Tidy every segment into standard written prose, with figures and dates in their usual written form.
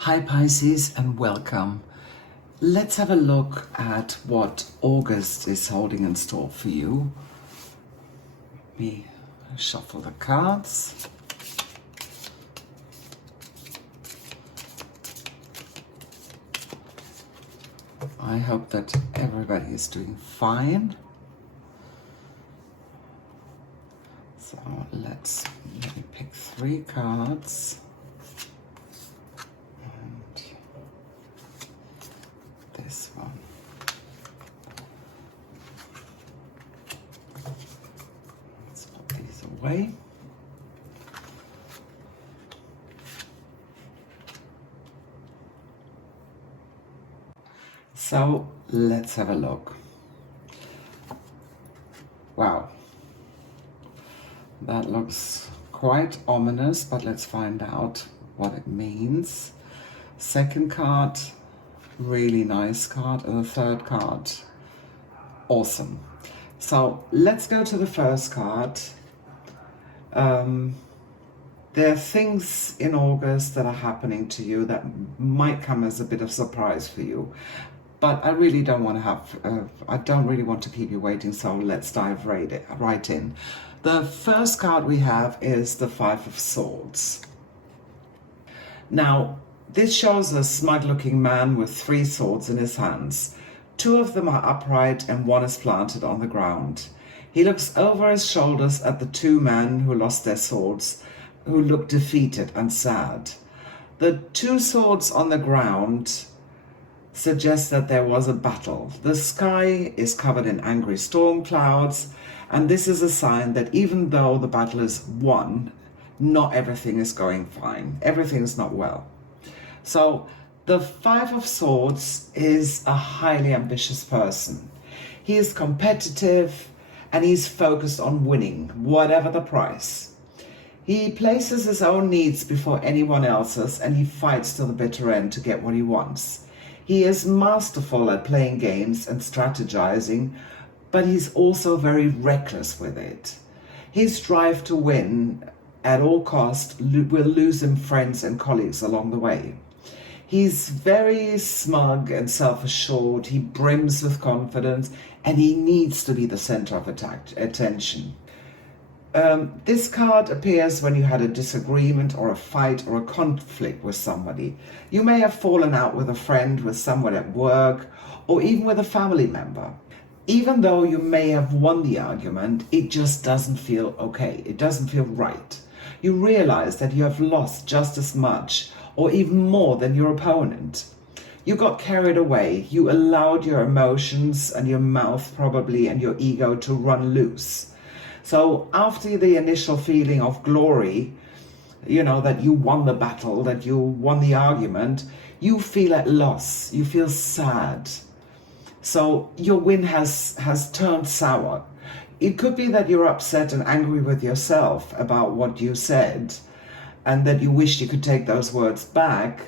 Hi Pisces and welcome. Let's have a look at what August is holding in store for you. Let me shuffle the cards. I hope that everybody is doing fine. So let me pick 3 cards. This one. Let's put these away. So let's have a look. Wow, that looks quite ominous, but let's find out what it means. Second card, really nice card, and the third card, awesome. So let's go to the first card. There are things in August that are happening to you that might come as a bit of surprise for you, but I really don't want to have, I don't really want to keep you waiting, so let's dive right in. The first card we have is the 5 of Swords. Now, this shows a smug-looking man with 3 swords in his hands. 2 of them are upright and 1 is planted on the ground. He looks over his shoulders at the 2 men who lost their swords, who look defeated and sad. The 2 swords on the ground suggest that there was a battle. The sky is covered in angry storm clouds, and this is a sign that even though the battle is won, not everything is going fine. Everything is not well. So the 5 of Swords is a highly ambitious person. He is competitive and he's focused on winning, whatever the price. He places his own needs before anyone else's and he fights to the bitter end to get what he wants. He is masterful at playing games and strategizing, but he's also very reckless with it. His drive to win at all costs will lose him friends and colleagues along the way. He's very smug and self-assured, he brims with confidence, and he needs to be the center of attention. This card appears when you had a disagreement or a fight or a conflict with somebody. You may have fallen out with a friend, with someone at work, or even with a family member. Even though you may have won the argument, it just doesn't feel okay. It doesn't feel right. You realize that you have lost just as much or even more than your opponent. You got carried away. You allowed your emotions and your mouth probably and your ego to run loose. So after the initial feeling of glory, you know, that you won the battle, that you won the argument, you feel at loss. You feel sad. So your win has turned sour. It could be that you're upset and angry with yourself about what you said, and that you wish you could take those words back,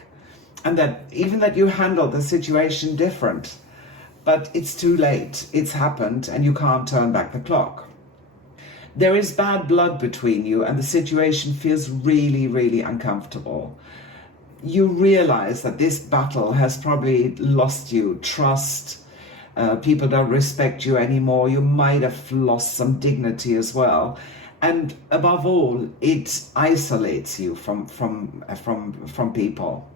and that even that you handled the situation different. But it's too late. It's happened, and you can't turn back the clock. There is bad blood between you, and the situation feels really, really uncomfortable. You realize that this battle has probably lost you trust. People don't respect you anymore. You might have lost some dignity as well. And above all, it isolates you from people.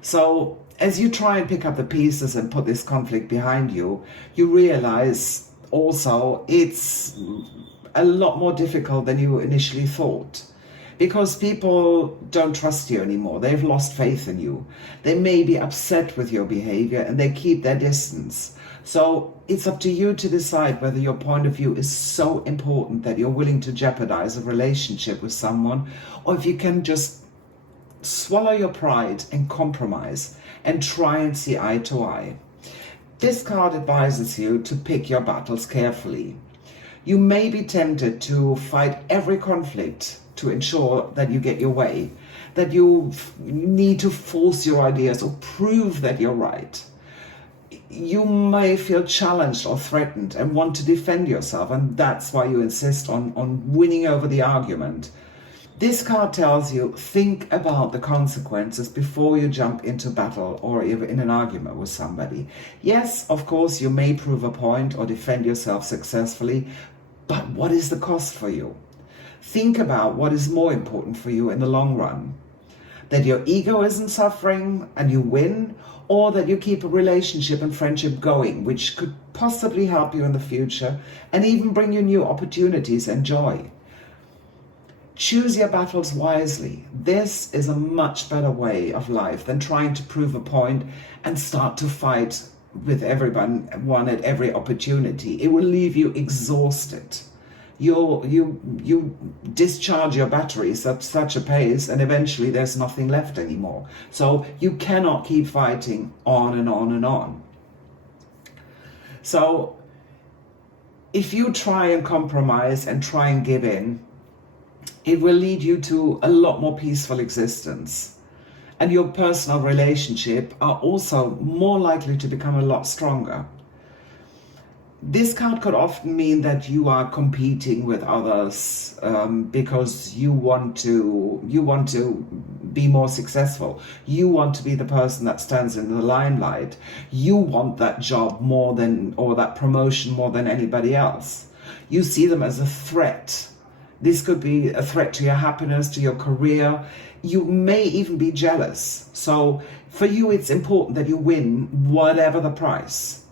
So as you try and pick up the pieces and put this conflict behind you, you realize also it's a lot more difficult than you initially thought. Because people don't trust you anymore. They've lost faith in you. They may be upset with your behavior and they keep their distance. So it's up to you to decide whether your point of view is so important that you're willing to jeopardize a relationship with someone, or if you can just swallow your pride and compromise and try and see eye to eye. This card advises you to pick your battles carefully. You may be tempted to fight every conflict to ensure that you get your way, that you need to force your ideas or prove that you're right. You may feel challenged or threatened and want to defend yourself, and that's why you insist on winning over the argument. This card tells you, think about the consequences before you jump into battle or even in an argument with somebody. Yes, of course, you may prove a point or defend yourself successfully, but what is the cost for you? Think about what is more important for you in the long run. That your ego isn't suffering and you win, or that you keep a relationship and friendship going, which could possibly help you in the future and even bring you new opportunities and joy. Choose your battles wisely. This is a much better way of life than trying to prove a point and start to fight with everyone at every opportunity. It will leave you exhausted. You discharge your batteries at such a pace, and eventually there's nothing left anymore. So you cannot keep fighting on and on and on. So if you try and compromise and try and give in, it will lead you to a lot more peaceful existence. And your personal relationship are also more likely to become a lot stronger. This card could often mean that you are competing with others because you want to be more successful. You want to be the person that stands in the limelight. You want that job more than, or that promotion more than anybody else. You see them as a threat. This could be a threat to your happiness, to your career. You may even be jealous. So for you, it's important that you win whatever the price.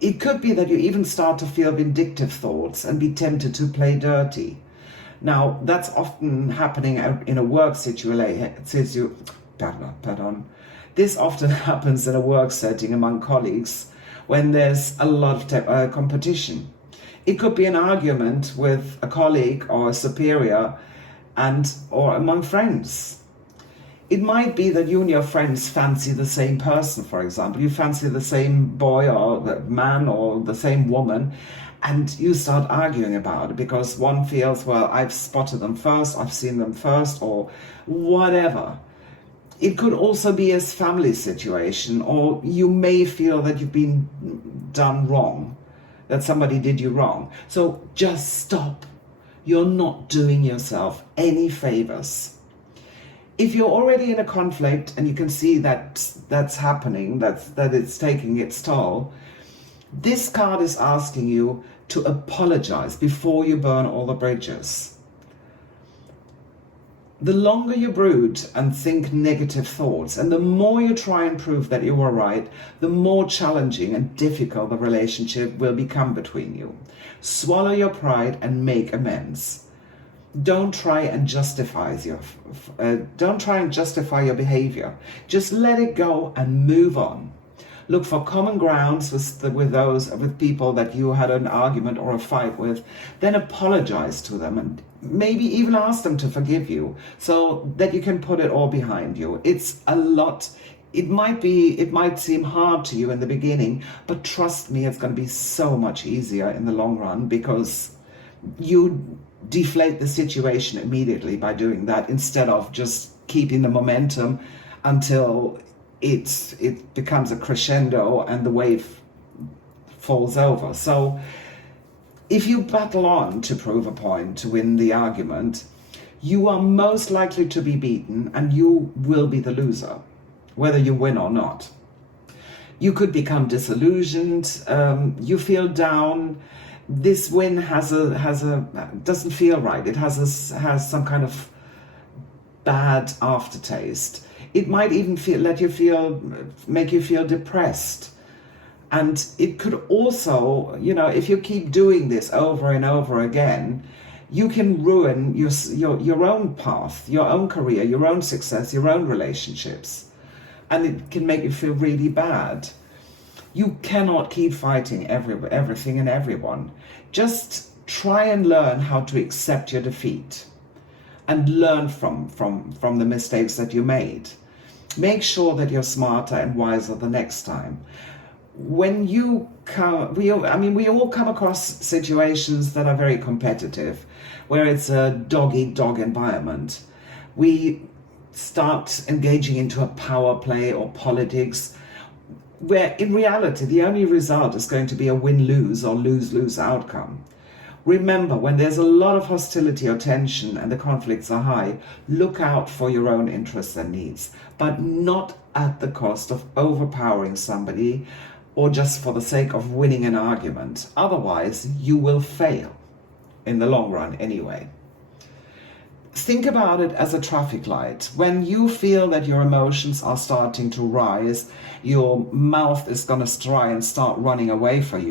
It could be that you even start to feel vindictive thoughts and be tempted to play dirty. Now, that's often happening in a work situation. This often happens in a work setting among colleagues when there's a lot of competition. It could be an argument with a colleague or a superior or among friends. It might be that you and your friends fancy the same person, for example. You fancy the same boy or the man or the same woman, and you start arguing about it because one feels, well, I've spotted them first, I've seen them first, or whatever. It could also be a family situation, or you may feel that you've been done wrong, that somebody did you wrong. So just stop. You're not doing yourself any favors. If you're already in a conflict and you can see that that's happening, that it's taking its toll, this card is asking you to apologize before you burn all the bridges. The longer you brood and think negative thoughts, and the more you try and prove that you were right, the more challenging and difficult the relationship will become between you. Swallow your pride and make amends. Don't try and justify your behavior. Just let it go and move on. Look for common grounds with people that you had an argument or a fight with. Then apologize to them and maybe even ask them to forgive you so that you can put it all behind you. It's a lot. It might seem hard to you in the beginning, but trust me, it's going to be so much easier in the long run because you deflate the situation immediately by doing that instead of just keeping the momentum until it becomes a crescendo and the wave falls over. So if you battle on to prove a point, to win the argument, you are most likely to be beaten and you will be the loser, whether you win or not. You could become disillusioned, you feel down. This win doesn't feel right. It has some kind of bad aftertaste. It might even make you feel depressed. And it could also, if you keep doing this over and over again, you can ruin your own path, your own career, your own success, your own relationships. And it can make you feel really bad. You cannot keep fighting everything and everyone. Just try and learn how to accept your defeat and learn from the mistakes that you made. Make sure that you're smarter and wiser the next time. When we all come across situations that are very competitive, where it's a dog-eat-dog environment. We start engaging into a power play or politics, where in reality the only result is going to be a win-lose or lose-lose outcome. Remember, when there's a lot of hostility or tension and the conflicts are high, look out for your own interests and needs, but not at the cost of overpowering somebody or just for the sake of winning an argument. Otherwise, you will fail in the long run anyway. Think about it as a traffic light. When you feel that your emotions are starting to rise, your mouth is going to try and start running away from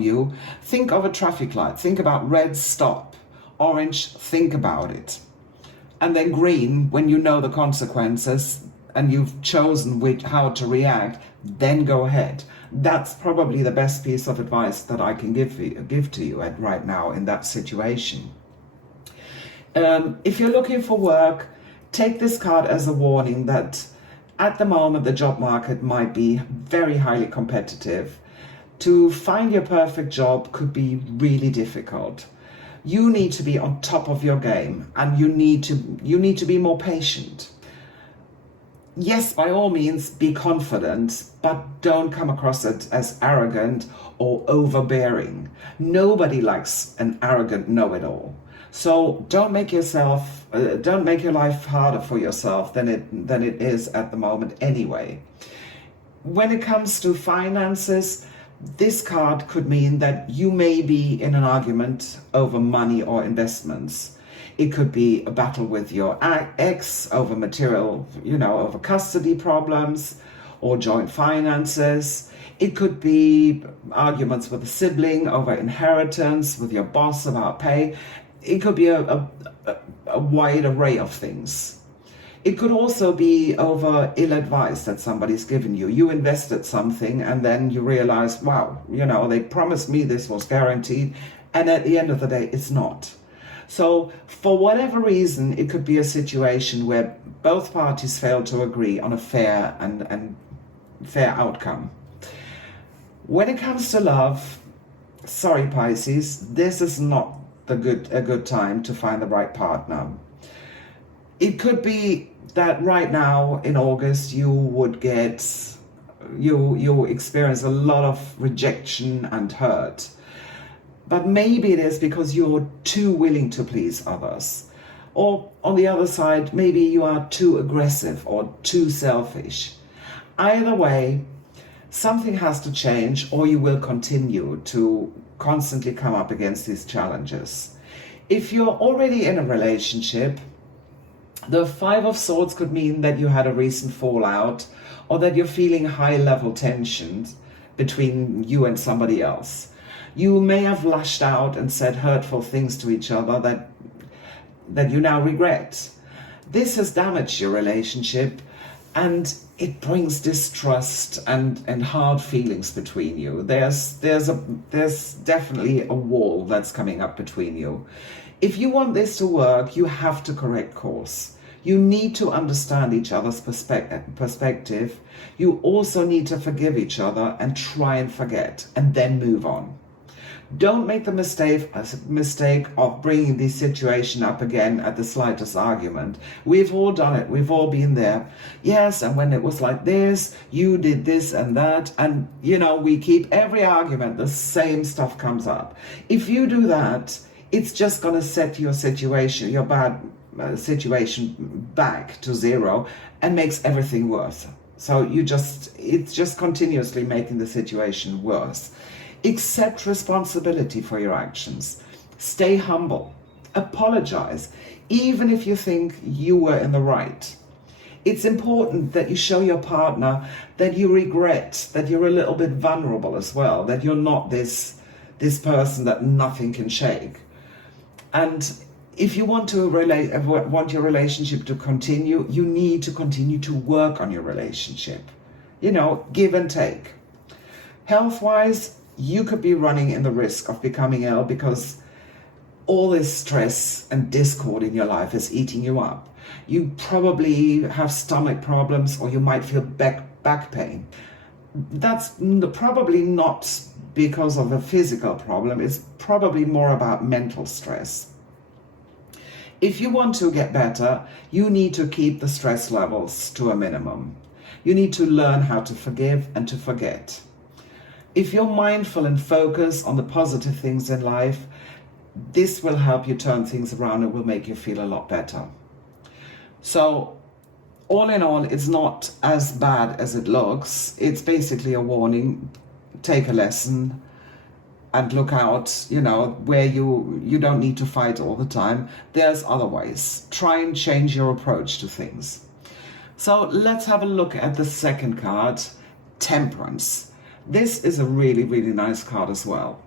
you, think of a traffic light. Think about red, stop. Orange, think about it. And then green, when you know the consequences and you've chosen how to react, then go ahead. That's probably the best piece of advice that I can give to you right now in that situation. If you're looking for work, take this card as a warning that at the moment the job market might be very highly competitive. To find your perfect job could be really difficult. You need to be on top of your game, and you need to be more patient. Yes, by all means, be confident, but don't come across it as arrogant or overbearing. Nobody likes an arrogant know-it-all. So don't make your life harder for yourself than it is at the moment anyway. When it comes to finances, this card could mean that you may be in an argument over money or investments. It could be a battle with your ex over material, over custody problems or joint finances. It could be arguments with a sibling over inheritance, with your boss about pay. It could be a wide array of things. It could also be over ill advice that somebody's given you. You invested something and then you realize, wow, they promised me this was guaranteed. And at the end of the day, it's not. So for whatever reason, it could be a situation where both parties fail to agree on a fair and fair outcome. When it comes to love, sorry Pisces, this is not a good time to find the right partner. It could be that right now in August you experience a lot of rejection and hurt. But maybe it is because you're too willing to please others. Or on the other side, maybe you are too aggressive or too selfish. Either way, something has to change, or you will continue to constantly come up against these challenges. If you're already in a relationship, the Five of Swords could mean that you had a recent fallout, or that you're feeling high-level tensions between you and somebody else. You may have lashed out and said hurtful things to each other that you now regret. This has damaged your relationship, and it brings distrust and hard feelings between you. There's definitely a wall that's coming up between you. If you want this to work, you have to correct course. You need to understand each other's perspective. You also need to forgive each other and try and forget, and then move on. Don't make the mistake of bringing this situation up again at the slightest argument. We've all done it. We've all been there. Yes, and when it was like this, you did this and that. And, we keep every argument, the same stuff comes up. If you do that, it's just going to set your bad situation back to zero and makes everything worse. So it's just continuously making the situation worse. Accept responsibility for your actions. Stay humble. Apologize, even if you think you were in the right. It's important that you show your partner that you regret, that you're a little bit vulnerable as well, that you're not this person that nothing can shake. And if you want your relationship to continue, you need to continue to work on your relationship. Give and take. Health-wise, you could be running in the risk of becoming ill because all this stress and discord in your life is eating you up. You probably have stomach problems, or you might feel back pain. That's probably not because of a physical problem. It's probably more about mental stress. If you want to get better, you need to keep the stress levels to a minimum. You need to learn how to forgive and to forget. If you're mindful and focus on the positive things in life, this will help you turn things around and will make you feel a lot better. So all in all, it's not as bad as it looks. It's basically a warning. Take a lesson and look out, where you don't need to fight all the time. There's other ways. Try and change your approach to things. So let's have a look at the second card, Temperance. This is a really, really nice card as well.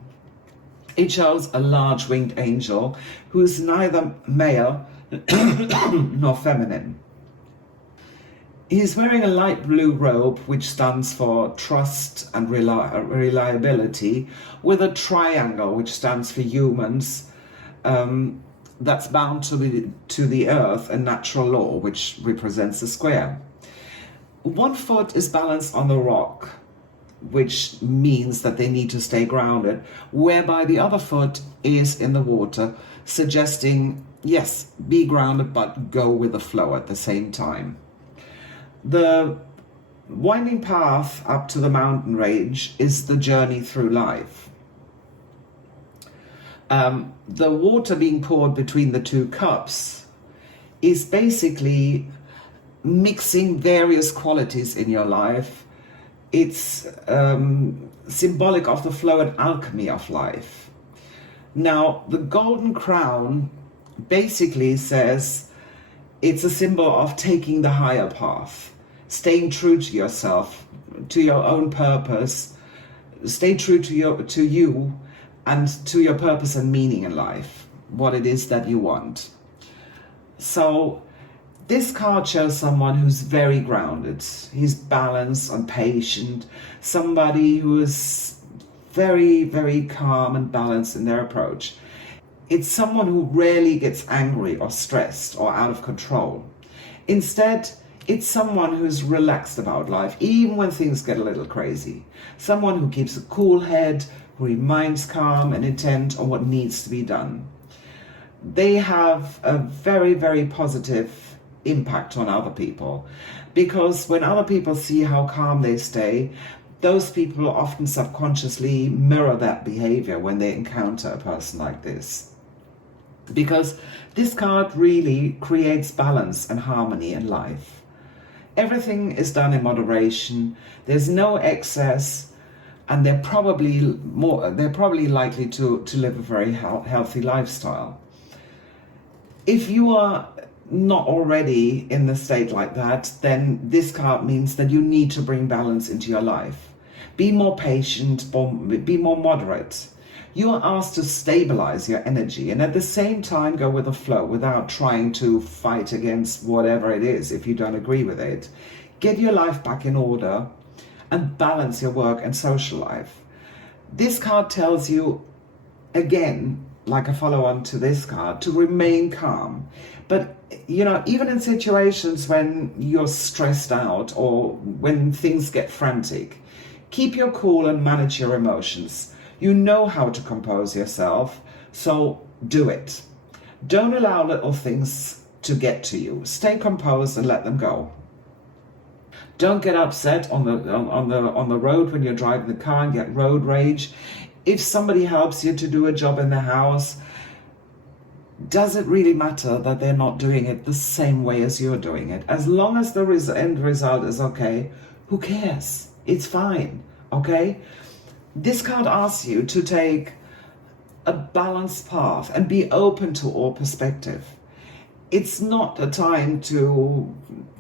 It shows a large winged angel who is neither male nor feminine. He's wearing a light blue robe, which stands for trust and reliability, with a triangle, which stands for humans, that's bound to the earth and natural law, which represents a square. One foot is balanced on the rock, which means that they need to stay grounded, whereby the other foot is in the water, suggesting, yes, be grounded, but go with the flow at the same time. The winding path up to the mountain range is the journey through life. The water being poured between the two cups is basically mixing various qualities in your life. It's symbolic of the flow and alchemy of life. Now, the golden crown basically says it's a symbol of taking the higher path, staying true to yourself, to your own purpose, stay true to you and to your purpose and meaning in life, what it is that you want. So this card shows someone who's very grounded. He's balanced and patient, somebody who is very, very calm and balanced in their approach. It's someone who rarely gets angry or stressed or out of control. Instead, it's someone who's relaxed about life, even when things get a little crazy. Someone who keeps a cool head, who remains calm and intent on what needs to be done. They have a very, very positive impact on other people, because when other people see how calm they stay, those people often subconsciously mirror that behavior when they encounter a person like this. Because this card really creates balance and harmony in life. Everything is done in moderation. There's no excess, and they're probably likely to live a very healthy lifestyle. If you are not already in the state like that, then this card means that you need to bring balance into your life. Be more patient, be more moderate. You are asked to stabilize your energy and at the same time go with the flow without trying to fight against whatever it is if you don't agree with it. Get your life back in order and balance your work and social life. This card tells you, again, like a follow-on to this card, to remain calm. But, even in situations when you're stressed out or when things get frantic, keep your cool and manage your emotions. You know how to compose yourself, so do it. Don't allow little things to get to you. Stay composed and let them go. Don't get upset on the road when you're driving the car and get road rage. If somebody helps you to do a job in the house, does it really matter that they're not doing it the same way as you're doing it? As long as the end result is okay, who cares? It's fine, okay? This card asks you to take a balanced path and be open to all perspective. It's not a time to,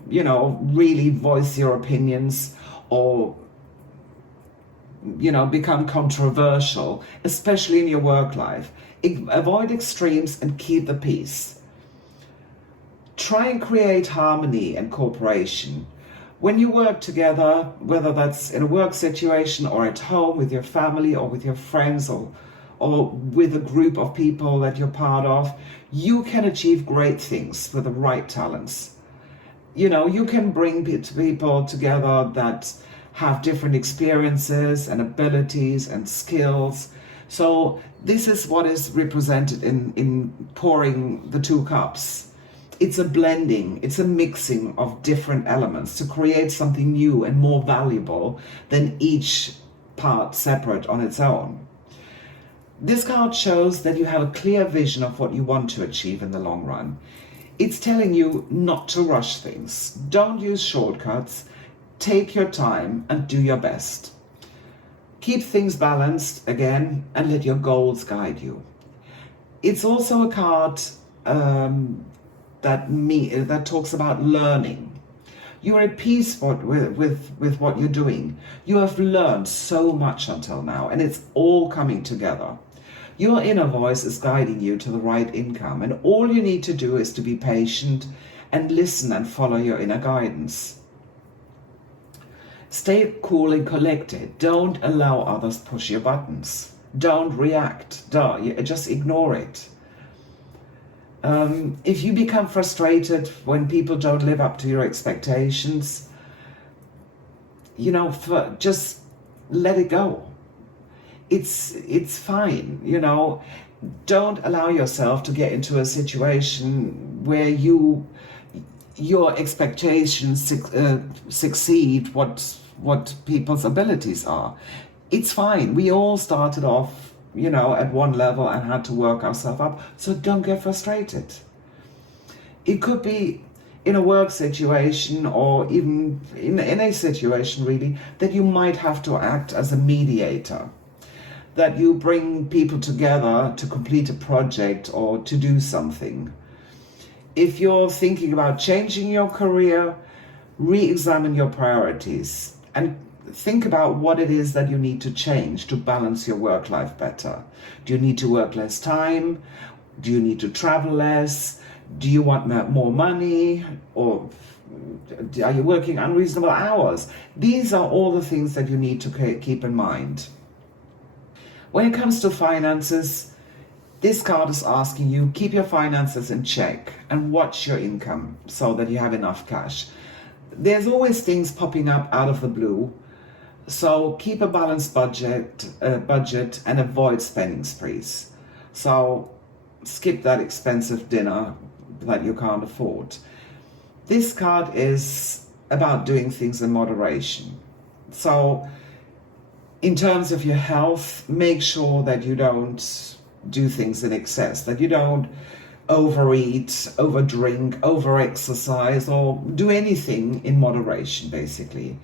really voice your opinions or, become controversial, especially in your work life. Avoid extremes and keep the peace. Try and create harmony and cooperation. When you work together, whether that's in a work situation or at home with your family or with your friends or with a group of people that you're part of, you can achieve great things with the right talents. You can bring people together that have different experiences and abilities and skills. So this is what is represented in pouring the two cups. It's a blending, it's a mixing of different elements to create something new and more valuable than each part separate on its own. This card shows that you have a clear vision of what you want to achieve in the long run. It's telling you not to rush things. Don't use shortcuts. Take your time and do your best. Keep things balanced again and let your goals guide you. It's also a card that talks about learning. You're at peace with what you're doing. You have learned so much until now, and it's all coming together. Your inner voice is guiding you to the right income, and all you need to do is to be patient and listen and follow your inner guidance. Stay cool and collected. Don't allow others push your buttons. Don't react. Just ignore it. If you become frustrated when people don't live up to your expectations, just let it go. It's fine, Don't allow yourself to get into a situation where your expectations succeed what people's abilities are. It's fine. We all started off at one level and had to work ourselves up. So don't get frustrated. It could be in a work situation or even in any situation really that you might have to act as a mediator, that you bring people together to complete a project or to do something. If you're thinking about changing your career, re-examine your priorities and think about what it is that you need to change to balance your work life better. Do you need to work less time? Do you need to travel less? Do you want more money? Or are you working unreasonable hours? These are all the things that you need to keep in mind. When it comes to finances, this card is asking you, keep your finances in check and watch your income so that you have enough cash. There's always things popping up out of the blue. So keep a balanced budget and avoid spending sprees. So skip that expensive dinner that you can't afford. This card is about doing things in moderation. So in terms of your health, make sure that you don't do things in excess, that you don't overeat, overdrink, overexercise, or do anything in moderation, basically.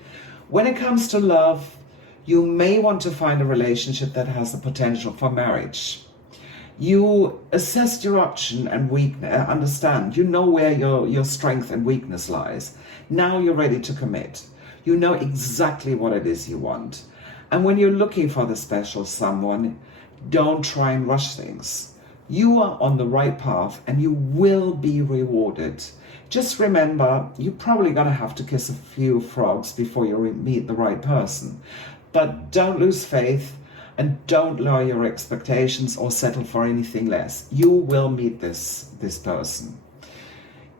When it comes to love, you may want to find a relationship that has the potential for marriage. You assessed your option and understand. You know where your strength and weakness lies. Now you're ready to commit. You know exactly what it is you want. And when you're looking for the special someone, don't try and rush things. You are on the right path and you will be rewarded. Just remember, you're probably going to have to kiss a few frogs before you meet the right person. But don't lose faith and don't lower your expectations or settle for anything less. You will meet this person.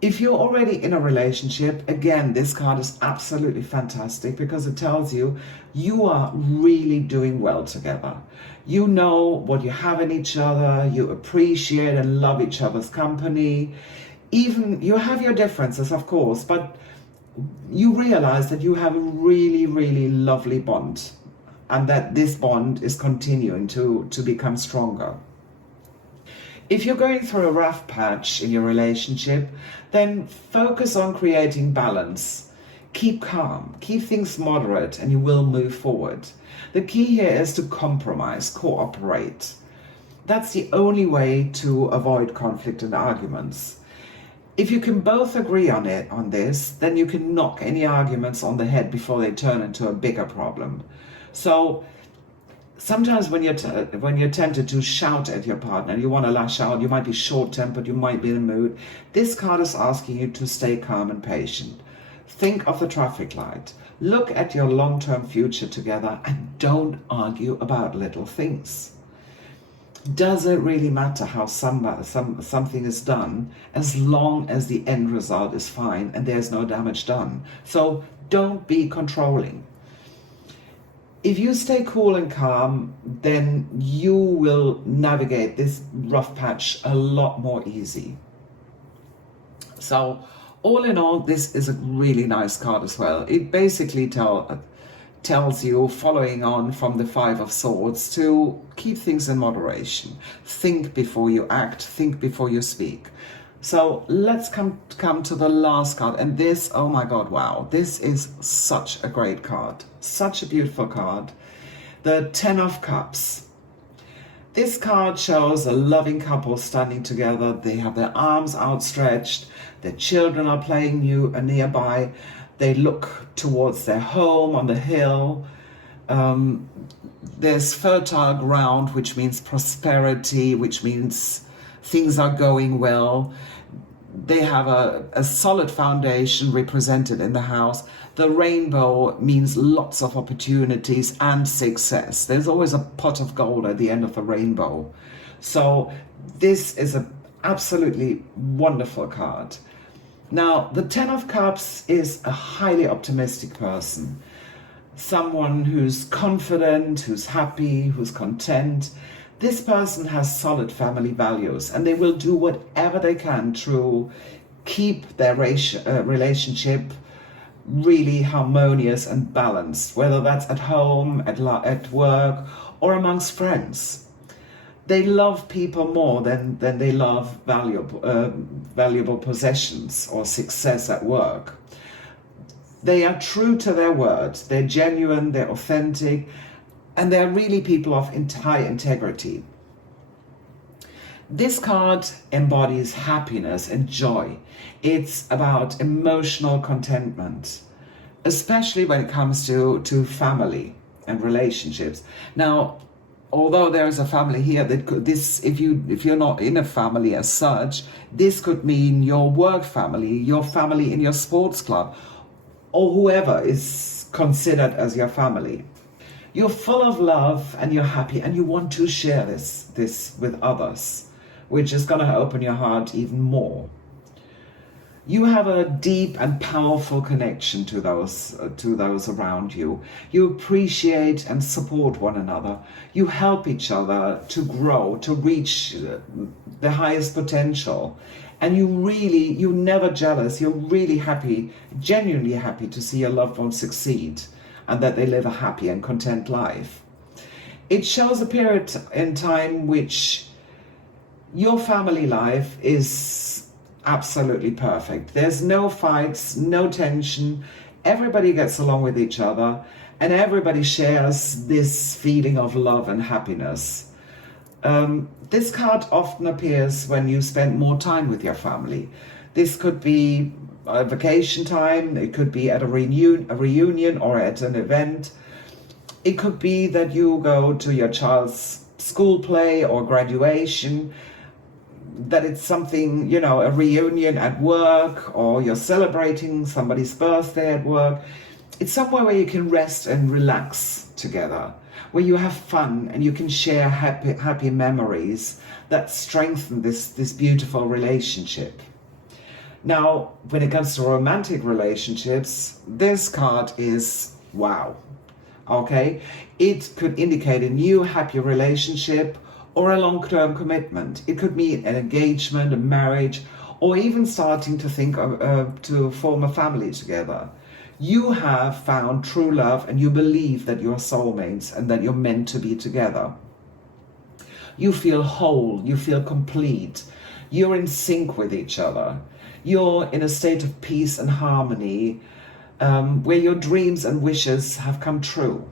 If you're already in a relationship, again, this card is absolutely fantastic because it tells you you are really doing well together. You know what you have in each other, you appreciate and love each other's company. Even you have your differences, of course, but you realize that you have a really, really lovely bond and that this bond is continuing to become stronger. If you're going through a rough patch in your relationship, then focus on creating balance. Keep calm, keep things moderate, and you will move forward. The key here is to compromise, cooperate. That's the only way to avoid conflict and arguments. If you can both agree on this, then you can knock any arguments on the head before they turn into a bigger problem. So sometimes when you're tempted to shout at your partner, you want to lash out, you might be short-tempered, you might be in a mood. This card is asking you to stay calm and patient. Think of the traffic light. Look at your long-term future together and don't argue about little things. Does it really matter how something is done as long as the end result is fine and there's no damage done? So don't be controlling. If you stay cool and calm, then you will navigate this rough patch a lot more easy. So all in all, this is a really nice card as well. It basically tells you, following on from the Five of Swords, to keep things in moderation. Think before you act, think before you speak. So let's come to the last card. And this, oh my God, wow. This is such a great card. Such a beautiful card. The Ten of Cups. This card shows a loving couple standing together. They have their arms outstretched. Their children are playing nearby. They look towards their home on the hill. There's fertile ground, which means prosperity, which means things are going well. They have a solid foundation represented in the house. The rainbow means lots of opportunities and success. There's always a pot of gold at the end of the rainbow. So this is an absolutely wonderful card. Now, the Ten of Cups is a highly optimistic person. Someone who's confident, who's happy, who's content. This person has solid family values, and they will do whatever they can to keep their relationship really harmonious and balanced, whether that's at home, at work, or amongst friends. They love people more than they love valuable possessions or success at work. They are true to their word. They're genuine, they're authentic, and they're really people of high integrity. This card embodies happiness and joy. It's about emotional contentment, especially when it comes to family and relationships. Now, although there is a family here, if you're not in a family as such, this could mean your work family, your family in your sports club, or whoever is considered as your family. You're full of love and you're happy and you want to share this with others, which is going to open your heart even more. You have a deep and powerful connection to those around you. You appreciate and support one another. You help each other to grow, to reach the highest potential. And you're never jealous. You're really happy, genuinely happy to see your loved one succeed and that they live a happy and content life. It shows a period in time which your family life is absolutely perfect. There's no fights, no tension. Everybody gets along with each other and everybody shares this feeling of love and happiness. This card often appears when you spend more time with your family. This could be a vacation time, it could be at a reunion or at an event. It could be that you go to your child's school play or graduation, that it's something, a reunion at work, or you're celebrating somebody's birthday at work. It's somewhere where you can rest and relax together, where you have fun and you can share happy memories that strengthen this beautiful relationship. Now, when it comes to romantic relationships, this card is wow. Okay? It could indicate a new happy relationship or a long-term commitment. It could mean an engagement, a marriage, or even starting to think to form a family together. You have found true love and you believe that you're soulmates and that you're meant to be together. You feel whole, you feel complete, you're in sync with each other. You're in a state of peace and harmony where your dreams and wishes have come true.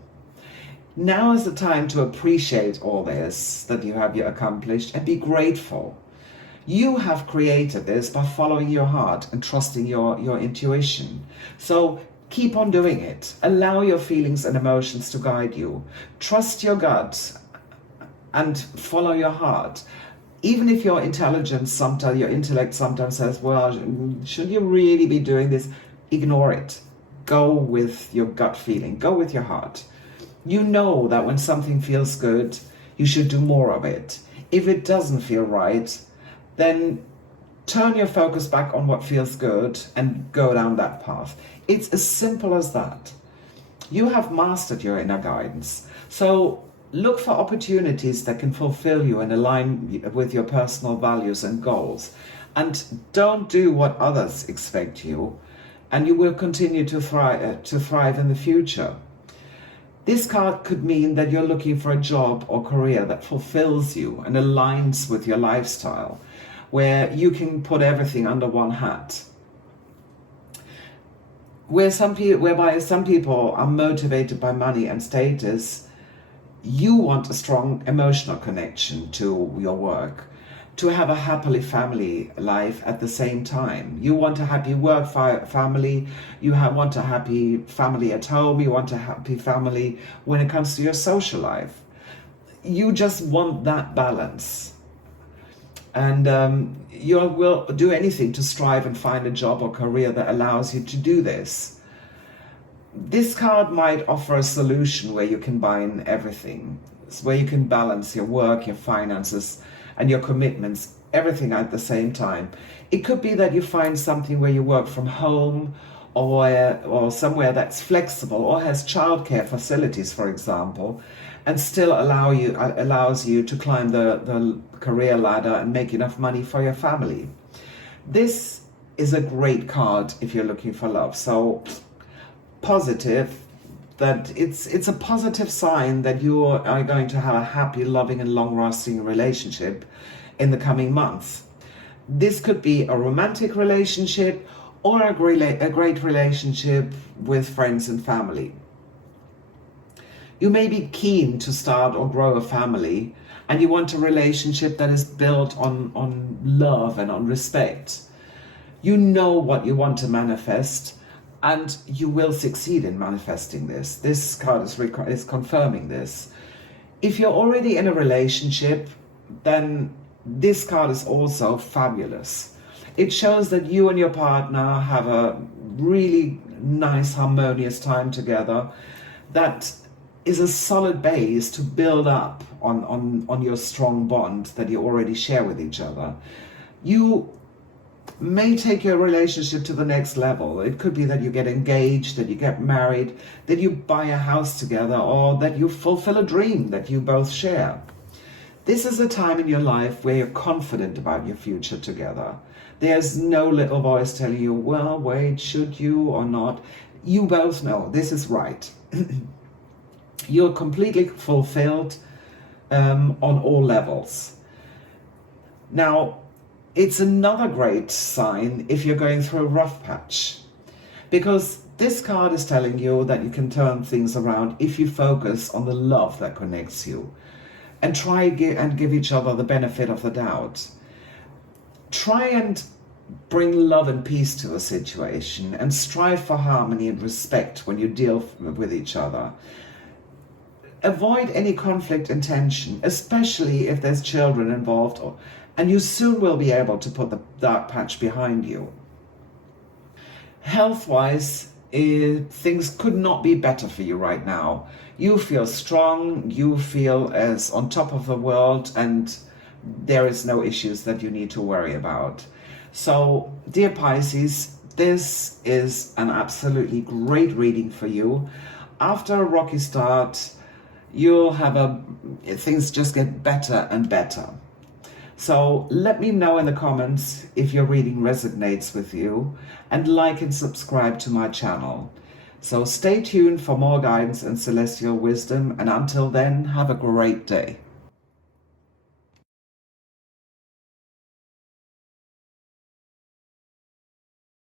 Now is the time to appreciate all this that you have accomplished and be grateful. You have created this by following your heart and trusting your intuition. So keep on doing it. Allow your feelings and emotions to guide you. Trust your gut and follow your heart. Even if your intellect sometimes says, well, should you really be doing this? Ignore it. Go with your gut feeling. Go with your heart. You know that when something feels good, you should do more of it. If it doesn't feel right, then turn your focus back on what feels good and go down that path. It's as simple as that. You have mastered your inner guidance. So look for opportunities that can fulfill you and align with your personal values and goals. And don't do what others expect you, and you will continue to thrive in the future. This card could mean that you're looking for a job or career that fulfills you and aligns with your lifestyle, where you can put everything under one hat. Whereby some people are motivated by money and status, you want a strong emotional connection to your work, to have a happily family life at the same time. You want a happy work family, want a happy family at home, you want a happy family when it comes to your social life. You just want that balance. And you will do anything to strive and find a job or career that allows you to do this. This card might offer a solution where you combine everything, where you can balance your work, your finances, and your commitments, everything at the same time. It could be that you find something where you work from home, or somewhere that's flexible or has childcare facilities, for example, and still allows you to climb the career ladder and make enough money for your family. This is a great card if you're looking for love. So positive, that it's a positive sign that you are going to have a happy, loving and long-lasting relationship in the coming months. This could be a romantic relationship or a great relationship with friends and family. You may be keen to start or grow a family, and you want a relationship that is built on love and on respect. You know what you want to manifest, and you will succeed in manifesting this. This card is confirming this. If you're already in a relationship, then this card is also fabulous. It shows that you and your partner have a really nice, harmonious time together that is a solid base to build up on your strong bond that you already share with each other. You may take your relationship to the next level. It could be that you get engaged, that you get married, that you buy a house together, or that you fulfill a dream that you both share. This is a time in your life where you're confident about your future together. There's no little voice telling you, well, wait, should you or not? You both know this is right. You're completely fulfilled on all levels. Now, it's another great sign if you're going through a rough patch, because this card is telling you that you can turn things around if you focus on the love that connects you and try and give each other the benefit of the doubt. Try and bring love and peace to a situation and strive for harmony and respect when you deal with each other. Avoid any conflict and tension, especially if there's children involved, and you soon will be able to put the dark patch behind you. Health-wise, things could not be better for you right now. You feel strong, you feel as on top of the world, and there is no issues that you need to worry about. So, dear Pisces, this is an absolutely great reading for you. After a rocky start, you'll have things just get better and better. So let me know in the comments if your reading resonates with you, and like and subscribe to my channel. So stay tuned for more guidance and celestial wisdom, and until then, have a great day.